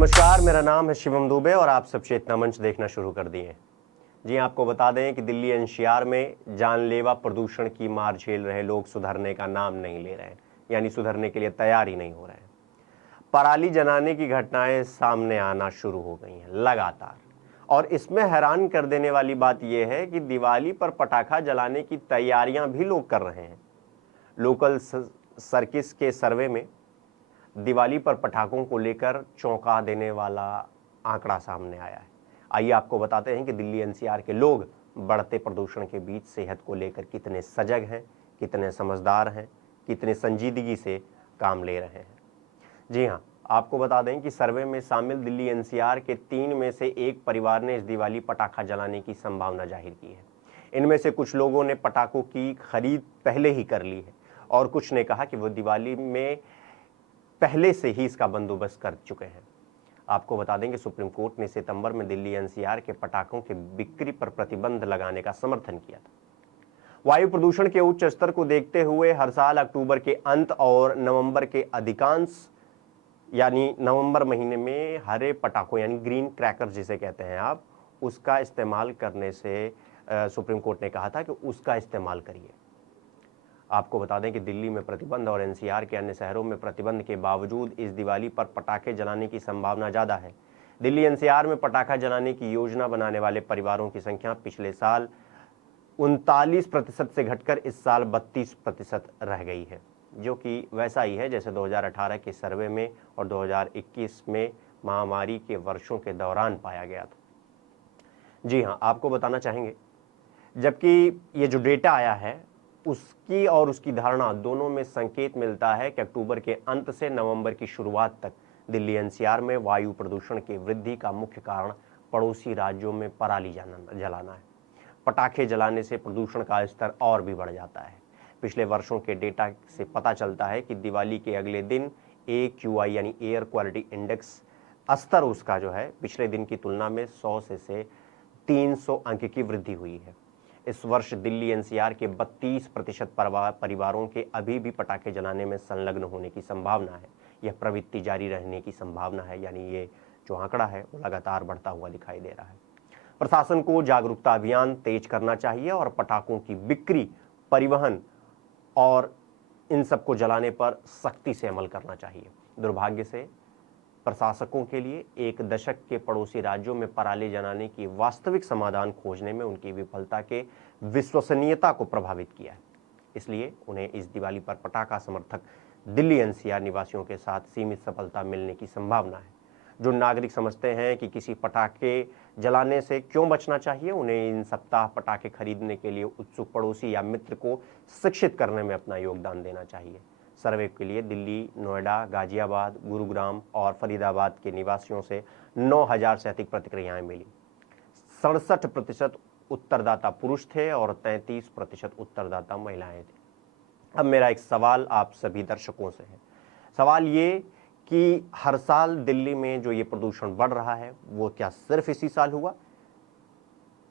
नमस्कार, मेरा नाम है शिवम दुबे और आप सब चेतना मंच देखना शुरू कर दिए। जी, आपको बता दें कि दिल्ली एनसीआर में जानलेवा प्रदूषण की मार झेल रहे लोग सुधरने का नाम नहीं ले रहे हैं, यानी सुधरने के लिए तैयार ही नहीं हो रहे हैं। पराली जलाने की घटनाएं सामने आना शुरू हो गई हैं लगातार, और इसमें हैरान कर देने वाली बात यह है कि दिवाली पर पटाखा जलाने की तैयारियां भी लोग कर रहे हैं। लोकल सर्किस के सर्वे में दिवाली पर पटाखों को लेकर चौंका देने वाला आंकड़ा सामने आया है। आइए आपको बताते हैं कि दिल्ली एनसीआर के लोग बढ़ते प्रदूषण के बीच सेहत को लेकर कितने सजग हैं, कितने समझदार हैं, कितने संजीदगी से काम ले रहे हैं। जी हाँ, आपको बता दें कि सर्वे में शामिल दिल्ली एनसीआर के 3 में से 1 परिवार ने इस दिवाली पटाखा जलाने की संभावना जाहिर की है। इनमें से कुछ लोगों ने पटाखों की खरीद पहले ही कर ली है और कुछ ने कहा कि वो दिवाली में पहले से ही इसका बंदोबस्त कर चुके हैं। आपको बता दें कि सुप्रीम कोर्ट ने सितंबर में दिल्ली एनसीआर के पटाखों के बिक्री पर प्रतिबंध लगाने का समर्थन किया था। वायु प्रदूषण के उच्च स्तर को देखते हुए हर साल अक्टूबर के अंत और नवंबर के अधिकांश यानी नवंबर महीने में हरे पटाखों यानी ग्रीन क्रैकर जिसे कहते हैं आप, उसका इस्तेमाल करने से सुप्रीम कोर्ट ने कहा था कि उसका इस्तेमाल करिए। आपको बता दें कि दिल्ली में प्रतिबंध और एनसीआर के अन्य शहरों में प्रतिबंध के बावजूद इस दिवाली पर पटाखे जलाने की संभावना ज़्यादा है। दिल्ली एनसीआर में पटाखा जलाने की योजना बनाने वाले परिवारों की संख्या पिछले साल 39% से घटकर इस साल 32% रह गई है, जो कि वैसा ही है जैसे 2018 के सर्वे में और 2021 में महामारी के वर्षों के दौरान पाया गया था। जी हाँ, आपको बताना चाहेंगे, जबकि ये जो डेटा आया है उसकी और उसकी धारणा दोनों में संकेत मिलता है कि अक्टूबर के अंत से नवंबर की शुरुआत तक दिल्ली एनसीआर में वायु प्रदूषण की वृद्धि का मुख्य कारण पड़ोसी राज्यों में पराली जलाना है। पटाखे जलाने से प्रदूषण का स्तर और भी बढ़ जाता है। पिछले वर्षों के डेटा से पता चलता है कि दिवाली के अगले दिन AQI यानी एयर क्वालिटी इंडेक्स स्तर उसका जो है पिछले दिन की तुलना में 100 से 300 अंक की वृद्धि हुई है। इस वर्ष दिल्ली एनसीआर के 32% परिवारों के अभी भी पटाखे जलाने में संलग्न होने की संभावना है। यह प्रवृत्ति जारी रहने की संभावना है, यानी ये जो आंकड़ा है वो लगातार बढ़ता हुआ दिखाई दे रहा है। प्रशासन को जागरूकता अभियान तेज करना चाहिए और पटाखों की बिक्री, परिवहन और इन सबको जलाने पर सख्ती से अमल करना चाहिए। दुर्भाग्य से प्रशासकों के लिए एक दशक के पड़ोसी राज्यों में पराली जलाने की वास्तविक समाधान खोजने में उनकी विफलता के विश्वसनीयता को प्रभावित किया है। इसलिए उन्हें इस दिवाली पर पटाखा समर्थक दिल्ली एनसीआर निवासियों के साथ सीमित सफलता मिलने की संभावना है। जो नागरिक समझते हैं कि किसी पटाखे जलाने से क्यों बचना चाहिए, उन्हें इन सप्ताह पटाखे खरीदने के लिए उत्सुक पड़ोसी या मित्र को शिक्षित करने में अपना योगदान देना चाहिए। सर्वे के लिए दिल्ली, नोएडा, गाजियाबाद, गुरुग्राम और फरीदाबाद के निवासियों से 9000 से अधिक प्रतिक्रियाएं मिली। 67% उत्तरदाता पुरुष थे और 33% उत्तरदाता महिलाएं थी। अब मेरा एक सवाल आप सभी दर्शकों से है। सवाल ये कि हर साल दिल्ली में जो ये प्रदूषण बढ़ रहा है वो क्या सिर्फ इसी साल हुआ?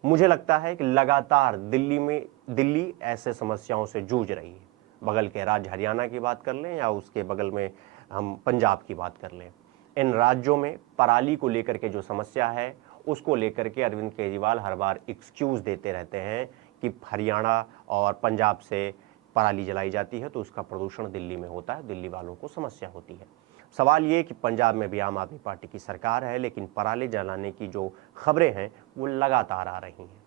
मुझे लगता है कि लगातार दिल्ली ऐसे समस्याओं से जूझ रही है। बगल के राज्य हरियाणा की बात कर लें या उसके बगल में हम पंजाब की बात कर लें, इन राज्यों में पराली को लेकर के जो समस्या है उसको लेकर के अरविंद केजरीवाल हर बार एक्सक्यूज़ देते रहते हैं कि हरियाणा और पंजाब से पराली जलाई जाती है तो उसका प्रदूषण दिल्ली में होता है, दिल्ली वालों को समस्या होती है। सवाल ये कि पंजाब में भी आम आदमी पार्टी की सरकार है, लेकिन पराली जलाने की जो खबरें हैं वो लगातार आ रही हैं।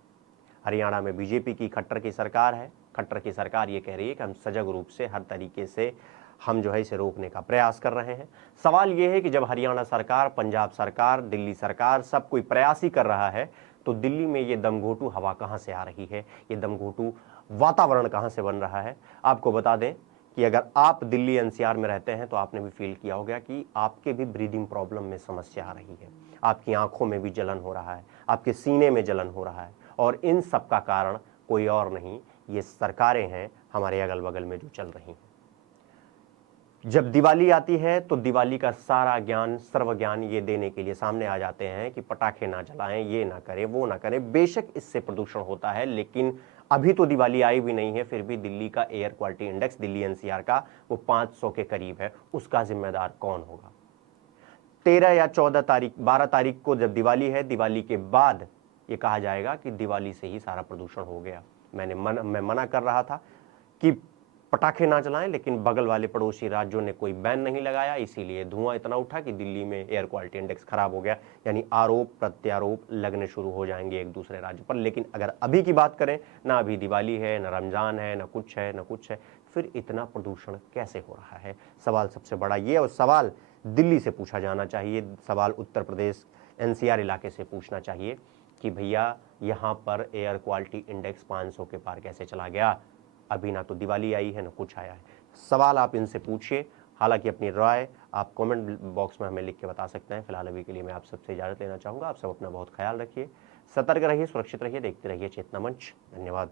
हरियाणा में बीजेपी की खट्टर की सरकार है। खट्टर की सरकार ये कह रही है कि हम सजग रूप से हर तरीके से हम जो है इसे रोकने का प्रयास कर रहे हैं। सवाल ये है कि जब हरियाणा सरकार, पंजाब सरकार, दिल्ली सरकार सब कोई प्रयास ही कर रहा है तो दिल्ली में ये दमघोटू हवा कहाँ से आ रही है, ये दमघोटू वातावरण कहाँ से बन रहा है? आपको बता दें कि अगर आप दिल्ली एनसीआर में रहते हैं तो आपने भी फील किया होगा कि आपके भी ब्रीदिंग प्रॉब्लम में समस्या आ रही है, आपकी आंखों में भी जलन हो रहा है, आपके सीने में जलन हो रहा है, और इन सब का कारण कोई और नहीं, ये सरकारें हैं हमारे अगल बगल में जो चल रही हैं। जब दिवाली आती है तो दिवाली का सारा ज्ञान, सर्व ज्ञान ये देने के लिए सामने आ जाते हैं कि पटाखे ना जलाएं, ये ना करें, वो ना करें। बेशक इससे प्रदूषण होता है, लेकिन अभी तो दिवाली आई भी नहीं है, फिर भी दिल्ली का air quality index, Delhi NCR का, वो 500 के करीब है। उसका जिम्मेदार कौन होगा? 13 या 14 तारीख 12 तारीख को जब दिवाली है, दिवाली के बाद ये कहा जाएगा कि दिवाली से ही सारा प्रदूषण हो गया। मैं मना कर रहा था कि पटाखे ना चलाएं, लेकिन बगल वाले पड़ोसी राज्यों ने कोई बैन नहीं लगाया, इसीलिए धुआं इतना उठा कि दिल्ली में एयर क्वालिटी इंडेक्स खराब हो गया। यानी आरोप प्रत्यारोप लगने शुरू हो जाएंगे एक दूसरे राज्य पर। लेकिन अगर अभी की बात करें, ना अभी दिवाली है, ना रमजान है, ना कुछ है, फिर इतना प्रदूषण कैसे हो रहा है? सवाल सबसे बड़ा ये, और सवाल दिल्ली से पूछा जाना चाहिए, सवाल उत्तर प्रदेश NCR इलाके से पूछना चाहिए कि भैया यहाँ पर एयर क्वालिटी इंडेक्स 500 के पार कैसे चला गया? अभी ना तो दिवाली आई है, ना कुछ आया है। सवाल आप इनसे पूछिए। हालांकि अपनी राय आप कमेंट बॉक्स में हमें लिख के बता सकते हैं। फिलहाल अभी के लिए मैं आप सबसे इजाज़त लेना चाहूँगा। आप सब अपना बहुत ख्याल रखिए, सतर्क रहिए, सुरक्षित रहिए, देखते रहिए चेतना मंच। धन्यवाद।